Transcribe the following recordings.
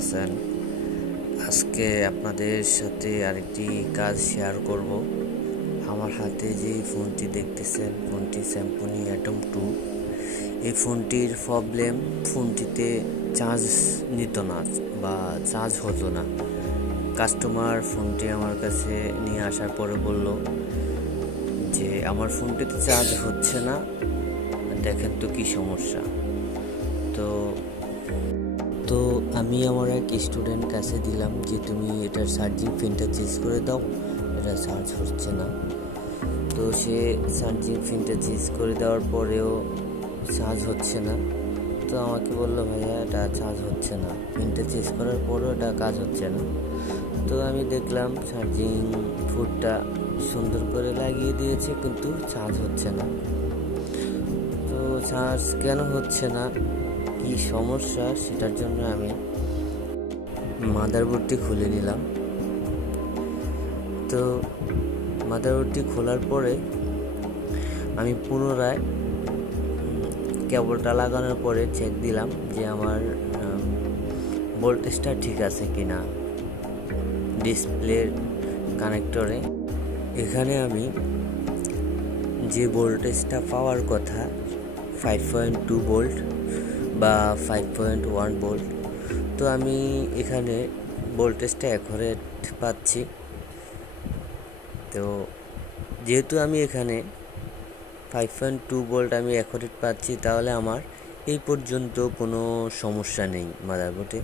আছেন? আজকে আপনাদের সাথে আরেকটি কাজ শেয়ার করব। আমার হাতে যে ফোনটি দেখতেছেন, ফোনটি স্যামসং অ্যাটম 2। এই ফোনটির প্রবলেম, ফোনটিতে চার্জ নিত না বা চার্জ হতো না। কাস্টমার ফোনটি আমার কাছে নিয়ে আসার পরে বলল যে আমার ফোনটিতে চার্জ হচ্ছে না, দেখেন তো কী সমস্যা। তো আমি আমার এক স্টুডেন্ট কাছে দিলাম যে তুমি এটার চার্জিং পিনটা চেঞ্জ করে দাও, এটা চার্জ হচ্ছে না। তো সে চার্জিং পিনটা চেঞ্জ করে দেওয়ার পরেও চার্জ হচ্ছে না। তো আমাকে বললো ভাইয়া এটা চার্জ হচ্ছে না, পিনটা চেঞ্জ করার পরেও এটা কাজ হচ্ছে না। তো আমি দেখলাম চার্জিং ফুটটা সুন্দর করে লাগিয়ে দিয়েছে, কিন্তু চার্জ হচ্ছে না। তো চার্জ কেন হচ্ছে না, কি সমস্যা, সেটার জন্য আমি মাদারবোর্ডটি খুলে নিলাম। তো মাদারবোর্ডটি খোলার পরে আমি পুনরায় কেবলটা লাগানোর পরে চেক দিলাম যে আমার ভোল্টেজটা ঠিক আছে কিনা ডিসপ্লের কানেক্টরে। এখানে আমি যে ভোল্টেজটা পাওয়ার কথা 5.2 ভোল্ট বা 5.1 ভোল্ট, তো আমি এখানে ভোল্টেজটা অ্যাকুরেট পাচ্ছি। তো যেহেতু আমি এখানে 5.2 ভোল্ট আমি অ্যাকুরেট পাচ্ছি, তাহলে আমার এই পর্যন্ত কোনো সমস্যা নেই মাদারবোর্ডে।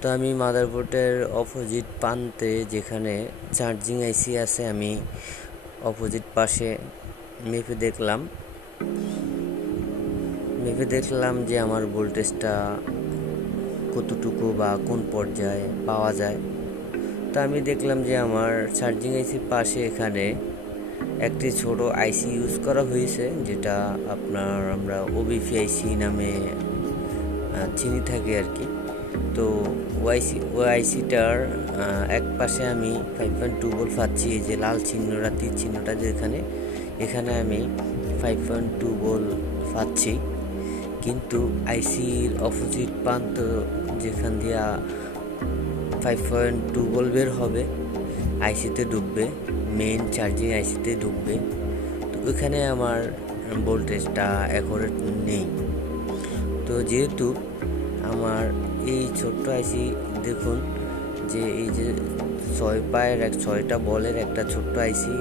তো আমি মাদারবোর্ডের অপোজিট প্রান্তে যেখানে চার্জিং আইসি আছে, আমি অপোজিট পাশে মেপে দেখলাম যে আমার ভোল্টেজটা কতটুকু বা কোন পর্যায়ে পাওয়া যায়। তো আমি দেখলাম যে আমার চার্জিং আইসির পাশে এখানে একটি ছোট আইসি ইউজ করা হয়েছে, যেটা আমরা ওবিপি আইসি নামে চিনি থাকি আর কি। তো ওই আইসিটার এক পাশে আমি 5.2 ভোল্ট পাচ্ছি। এই যে লাল চিহ্নটা, তীর চিহ্নটা এখানে আমি 5.2 ভোল্ট পাচ্ছি, কিন্তু আইসির অপোজিট প্রান্ত যেখান দিয়ে 5.2 ভোল্ট বের হবে, আইসিতে ঢুকবে, মেইন চার্জিং আইসিতে ঢুকবে। তো ওইখানে আমার ভোল্টেজটা অ্যাকুরেট নেই। তো যেহেতু আমার এই ছোট্ট আইসি, দেখুন যে এই যে 6টা বলের একটা ছোট্ট আইসি,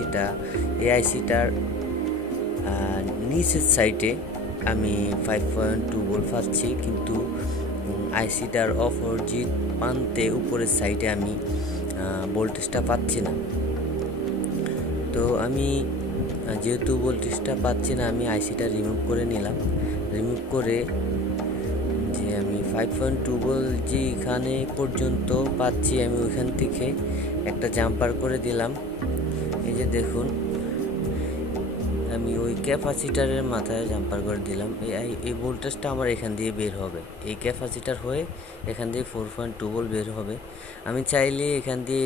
এই আইসিটার নিচের সাইডে আমি 5.2 ভোল্ট পাচ্ছি, কিন্তু আইসিটার অপোজিট প্রান্তে উপরের সাইডে আমি ভোল্টেজটা পাচ্ছি না। তো আমি যেহেতু ভোল্টেজটা পাচ্ছি না, আমি আইসিটা রিমুভ করে নিলাম। রিমুভ করে যে আমি 5.2 ভোল্ট যেখানে পর্যন্ত পাচ্ছি, আমি ওইখান থেকে একটা জাম্পার করে দিলাম। এই যে দেখুন, আমি ওই ক্যাপাসিটারের মাথায় জাম্পার করে দিলাম। এই ভোল্টেজটা আমার এখান দিয়ে বের হবে, এই ক্যাপাসিটার হয়ে এখান দিয়ে 4.2 ভোল্ট বের হবে। আমি চাইলে এখান দিয়ে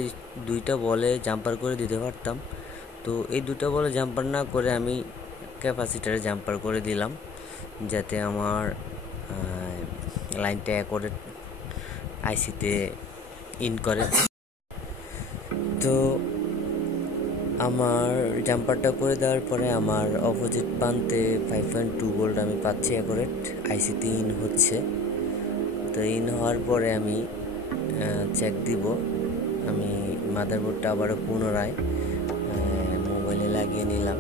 2টা বলে জাম্পার করে দিতে পারতাম। তো এই 2টা বলে জাম্পার না করে আমি ক্যাপাসিটারে জাম্পার করে দিলাম, যাতে আমার লাইনটা অ্যাকুরেট আইসিতে ইন করে। তো আমার জাম্পারটা করে দেওয়ার পরে আমার অপোজিট প্রান্তে 5.2 ভোল্ট আমি পাচ্ছি অ্যাকুরেট, আইসিতে ইন হচ্ছে। তো ইন হওয়ার পরে আমি চেক দিব। আমি মাদারবোর্ডটা আবারও পুনরায় মোবাইলে লাগিয়ে নিলাম,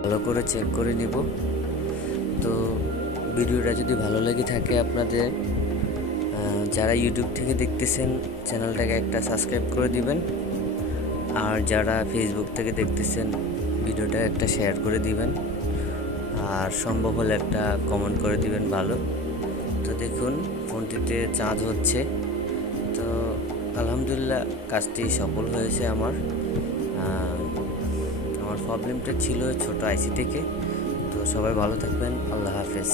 ভালো করে চেক করে নিব। তো ভিডিওটা যদি ভালো লেগে থাকে আপনাদের, যারা ইউটিউব থেকে দেখতেছেন চ্যানেলটাকে একটা সাবস্ক্রাইব করে দিবেন, আর যারা ফেসবুক থেকে দেখতেছেন ভিডিওটা একটা শেয়ার করে দিবেন, আর সম্ভব হলে একটা কমেন্ট করে দিবেন ভালো। তো দেখুন ফোনটিতে চার্জ হচ্ছে। তো আলহামদুলিল্লাহ কাজটি সফল হয়েছে। আমার প্রবলেমটা ছিল ছোট আইসি থেকে। তো সবাই ভালো থাকবেন, আল্লাহ হাফেজ।